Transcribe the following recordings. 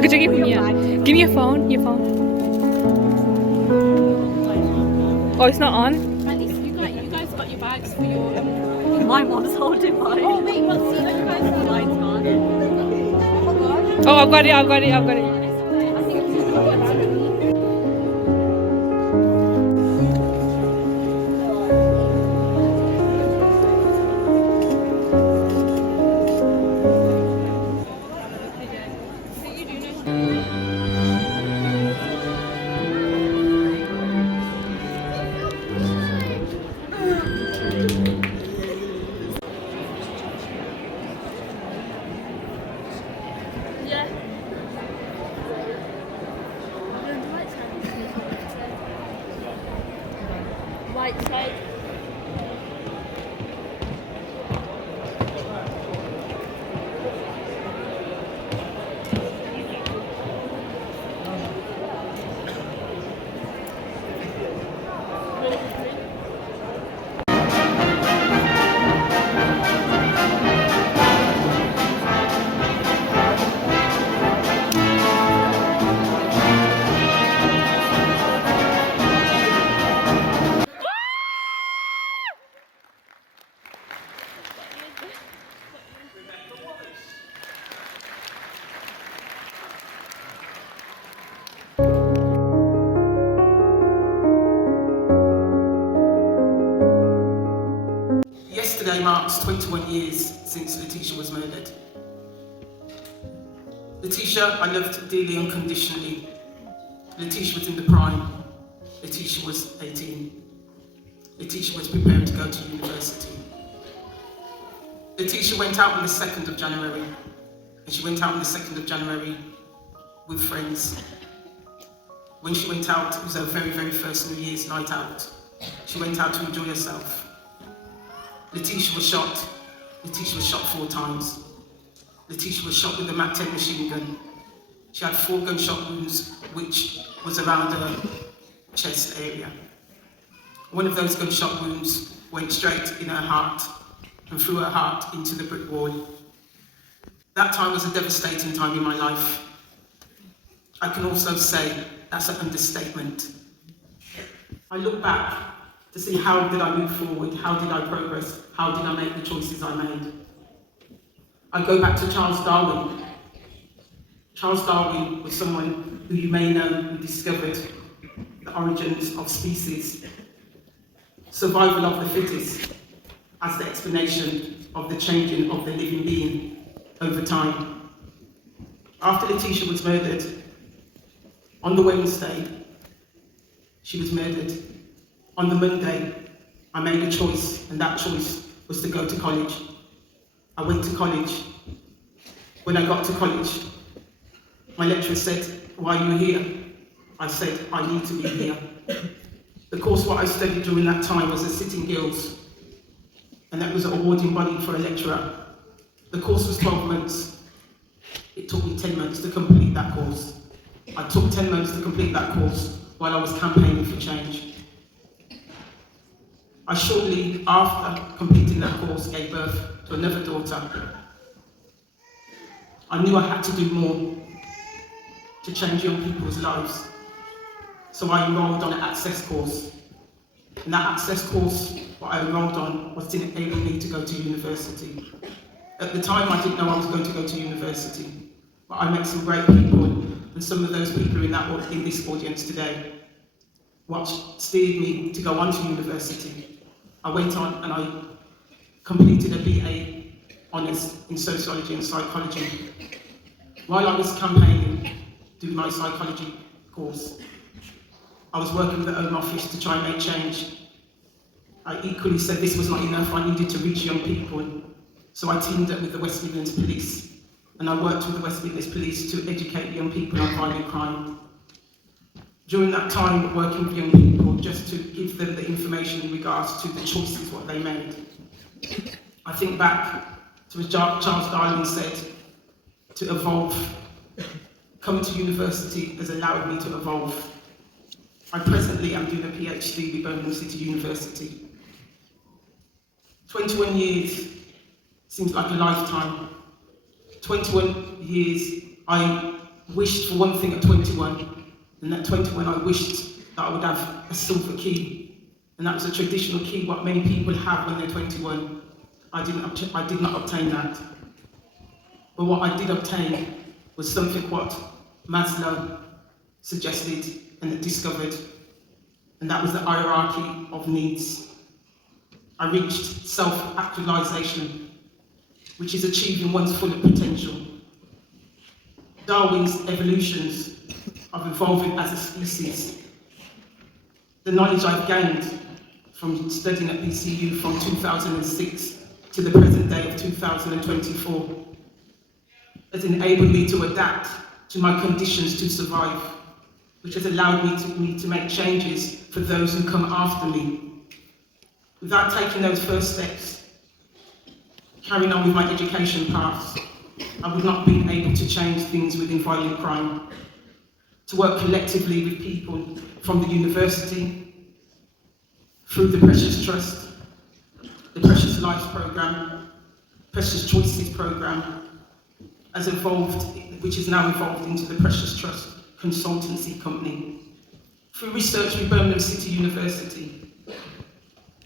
그저 give me give me your phone. Your phone. Oh, it's not on. At least you guys got your bags for your. My mom's holding mine. Oh wait, what's the other guys? Mine's gone. Oh, I've got it. I've got it. I've got it. I think it's just white side. Yesterday marks 21 years since Letitia was murdered. Letitia, I loved dearly unconditionally. Letitia was in the prime. Letitia was 18. Letitia was preparing to go to university. Letitia went out on the 2nd of January, and she went out on the 2nd of January with friends. When she went out, it was her very, very first New Year's night out. She went out to enjoy herself. Letitia was shot. Letitia was shot 4 times. Letitia was shot with a Mac 10 machine gun. She had 4 gunshot wounds, which was around her chest area. One of those gunshot wounds went straight in her heart and through her heart into the brick wall. That time was a devastating time in my life. I can also say that's an understatement. I look back to see how did I move forward, how did I progress, how did I make the choices I made. I go back to Charles Darwin. Charles Darwin was someone who you may know who discovered the origins of species, survival of the fittest as the explanation of the changing of the living being over time. After Letitia was murdered, on the Wednesday, she was murdered. On the Monday, I made a choice, and that choice was to go to college. I went to college. When I got to college, my lecturer said, "Why are you here?" I said, "I need to be here." The course what I studied during that time was the Sitting Guilds, and that was an awarding body for a lecturer. The course was 12 months. It took me 10 months to complete that course. I took 10 months to complete that course while I was campaigning for change. I shortly after completing that course gave birth to another daughter. I knew I had to do more to change young people's lives. So I enrolled on an access course. And that access course, what I enrolled on, was to enable me to go to university. At the time, I didn't know I was going to go to university, but I met some great people, and some of those people in this audience today, what steered me to go on to university. I went on and I completed a BA honours in sociology and psychology. While I was campaigning, doing my psychology course, I was working with the Home Office to try and make change. I equally said this was not enough, I needed to reach young people. So I teamed up with the West Midlands Police, and I worked with the West Midlands Police to educate young people on violent crime. During that time, working with young people, just to give them the information in regards to the choices what they made. I think back to what Charles Darwin said, to evolve. Coming to university has allowed me to evolve. I presently am doing a PhD with Birmingham City University. 21 years seems like a lifetime. 21 years I wished for one thing at 21, and at 21 I wished that I would have a silver key, and that was a traditional key, what many people have when they're 21. I did not obtain that. But what I did obtain was something what Maslow suggested and discovered, and that was the hierarchy of needs. I reached self-actualization, which is achieving one's full potential. Darwin's evolutions of evolving as a species. The knowledge I've gained from studying at BCU from 2006 to the present day of 2024 has enabled me to adapt to my conditions to survive, which has allowed me to make changes for those who come after me. Without taking those first steps, carrying on with my education path, I would not be able to change things within violent crime. To work collectively with people from the university, through the Precious Trust, the Precious Lives Programme, Precious Choices Programme, has evolved, which is now evolved into the Precious Trust consultancy company. Through research with Birmingham City University,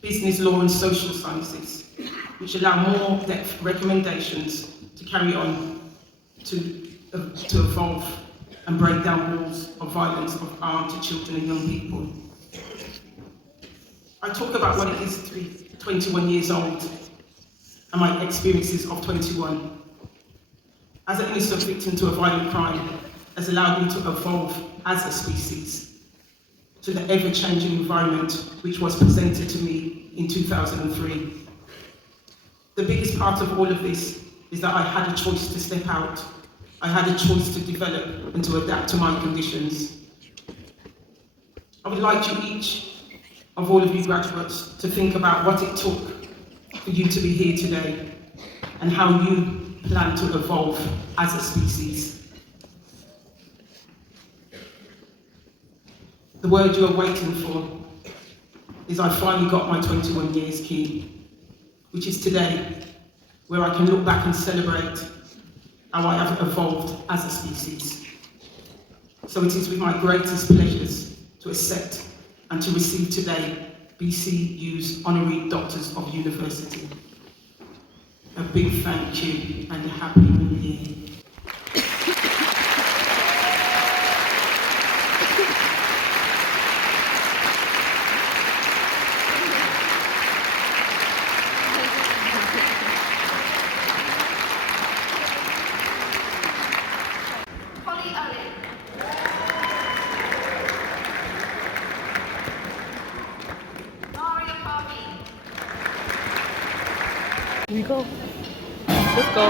business law and social sciences, which allow more depth recommendations to carry on to evolve and break down walls of violence of harm to children and young people. I talk about what it is to be 21 years old and my experiences of 21. As an innocent victim to a violent crime has allowed me to evolve as a species to the ever-changing environment which was presented to me in 2003. The biggest part of all of this is that I had a choice to step out. I had a choice to develop and to adapt to my conditions. I would like you each, of all of you graduates, to think about what it took for you to be here today and how you plan to evolve as a species. The word you're waiting for is I finally got my 21 years key, which is today, where I can look back and celebrate how I have evolved as a species. So it is with my greatest pleasures to accept and to receive today BCU's Honorary Doctors of University. A big thank you and a happy new year. Here we go. Let's go.